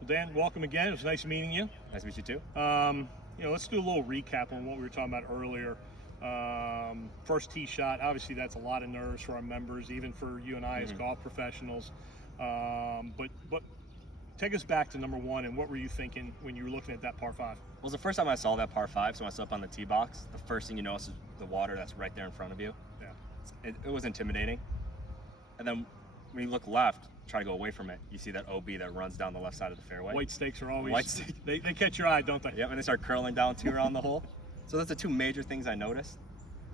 Well, Dan, welcome again. It was nice meeting you. Nice to meet you too. Let's do a little recap on what we were talking about earlier. First tee shot, obviously that's a lot of nerves for our members, even for you and I as golf professionals. But take us back to number one, and what were you thinking when you were looking at that par five? Well, it was the first time I saw that par five, so when I stood up on the tee box, the first thing you notice is the water that's right there in front of you. Yeah. It was intimidating. And then when you look left, try to go away from it, you see that OB that runs down the left side of the fairway. White stakes are always, White stake. they catch your eye, don't they? Yep, and they start curling down too around the hole. So that's the two major things I noticed.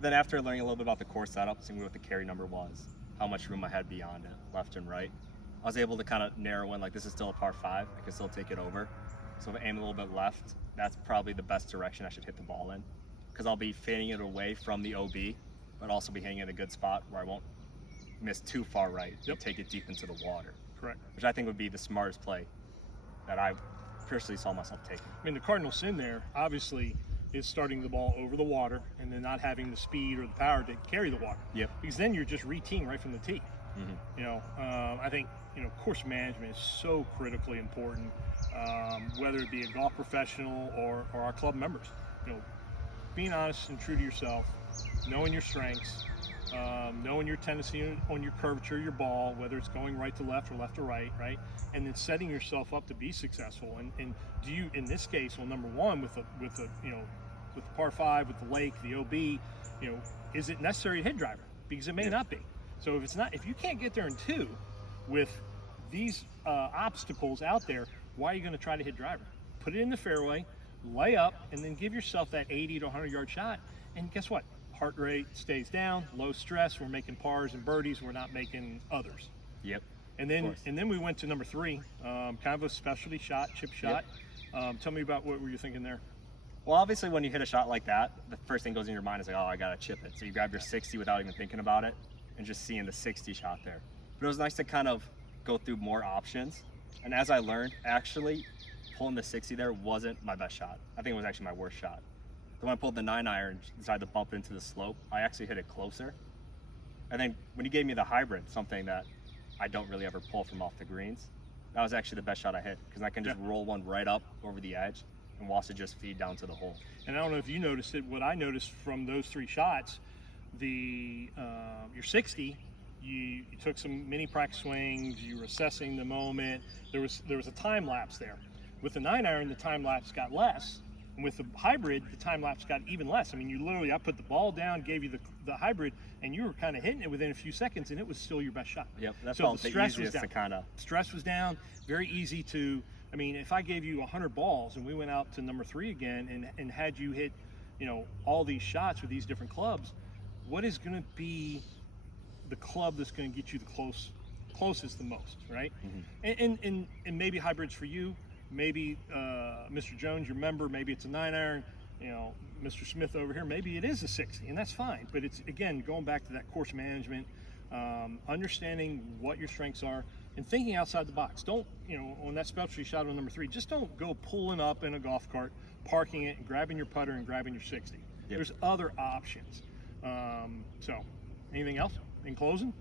Then after learning a little bit about the course setup, seeing what the carry number was, how much room I had beyond it, left and right, I was able to kind of narrow in, like, this is still a par five, I can still take it over. So if I aim a little bit left, that's probably the best direction I should hit the ball in, because I'll be fading it away from the OB, but also be hitting it in a good spot where I won't miss too far right and take it deep into the water. Correct. Which I think would be the smartest play that I personally saw myself taking. I mean, the cardinal sin there, obviously, is starting the ball over the water and then not having the speed or the power to carry the water. Yep. Because then you're just re-teeing right from the tee. I think, course management is so critically important, whether it be a golf professional or our club members. Being honest and true to yourself, knowing your strengths, knowing your tendency on your curvature, your ball, whether it's going right to left or left to right, and then setting yourself up to be successful. And do you, in this case, on number one with the par five, with the lake, the OB, is it necessary to hit driver? Because it may not be. So if you can't get there in two with these obstacles out there, why are you going to try to hit driver? Put it in the fairway, lay up, and then give yourself that 80 to 100 yard shot. And guess what? Heart rate stays down, low stress. We're making pars and birdies. We're not making others. Yep. And then we went to number three, kind of a specialty shot, chip shot. Yep. Tell me about what were you thinking there? Well, obviously, when you hit a shot like that, the first thing goes in your mind is like, oh, I gotta chip it. So you grab your 60 without even thinking about it, and just seeing the 60 shot there. But it was nice to kind of go through more options. And as I learned, actually, pulling the 60 there wasn't my best shot. I think it was actually my worst shot. When I pulled the 9-iron, decided to bump it into the slope, I actually hit it closer. And then when you gave me the hybrid, something that I don't really ever pull from off the greens, that was actually the best shot I hit, because I can just roll one right up over the edge and watch it just feed down to the hole. And I don't know if you noticed it, what I noticed from those three shots, your 60, you took some mini practice swings, you were assessing the moment, there was a time lapse there. With the 9-iron, the time lapse got less. And with the hybrid, the time lapse got even less. I mean, I put the ball down, gave you the hybrid, and you were kind of hitting it within a few seconds, and it was still your best shot. Yep, that's so the easiest to kind of. Stress was down, very easy to. I mean, if I gave you 100 balls and we went out to number three again and had you hit, all these shots with these different clubs, what is going to be the club that's going to get you the closest the most, right? And maybe hybrids for you. Maybe Mr. Jones, your member, maybe it's a 9-iron, Mr. Smith over here, maybe it is a 60, and that's fine. But it's, again, going back to that course management, understanding what your strengths are, and thinking outside the box. Don't, on that specialty shot on number three, just don't go pulling up in a golf cart, parking it, and grabbing your putter and grabbing your 60. Yep. There's other options. So, anything else in closing?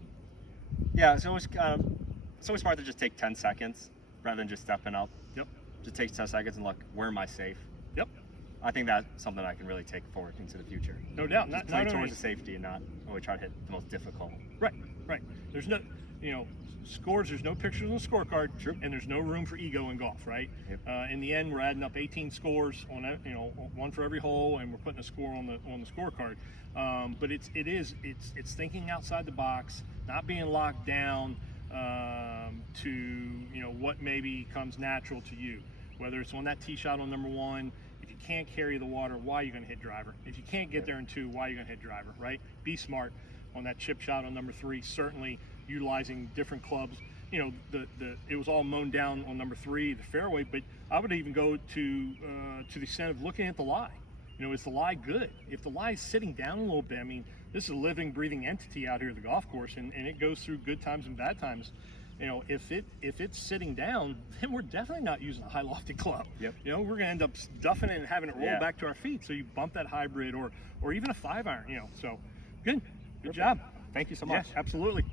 Yeah, so it's always smart to just take 10 seconds rather than just stepping up. Yep. Just take 10 seconds and look, where am I safe? Yep. I think that's something I can really take forward into the future. No doubt. Just play towards the safety and not always try to hit the most difficult. Right. There's no, scores, there's no pictures on the scorecard. True. And there's no room for ego in golf, right? Yep. In the end, we're adding up 18 scores on, one for every hole, and we're putting a score on the scorecard. But it's thinking outside the box, not being locked down to what maybe comes natural to you, whether it's on that tee shot on number one. If you can't carry the water, why are you going to hit driver? If you can't get there in two, why are you going to hit driver, right? Be smart on that chip shot on number three, certainly utilizing different clubs. It was all mown down on number three, the fairway, but I would even go to the extent of looking at the lie. Is the lie good? If the lie is sitting down a little bit, I mean, this is a living, breathing entity out here at the golf course, and it goes through good times and bad times. If it's sitting down, then we're definitely not using a high lofted club. Yep. We're going to end up stuffing it and having it roll back to our feet. So you bump that hybrid or even a 5-iron. So good job. Thank you so much. Yeah, absolutely.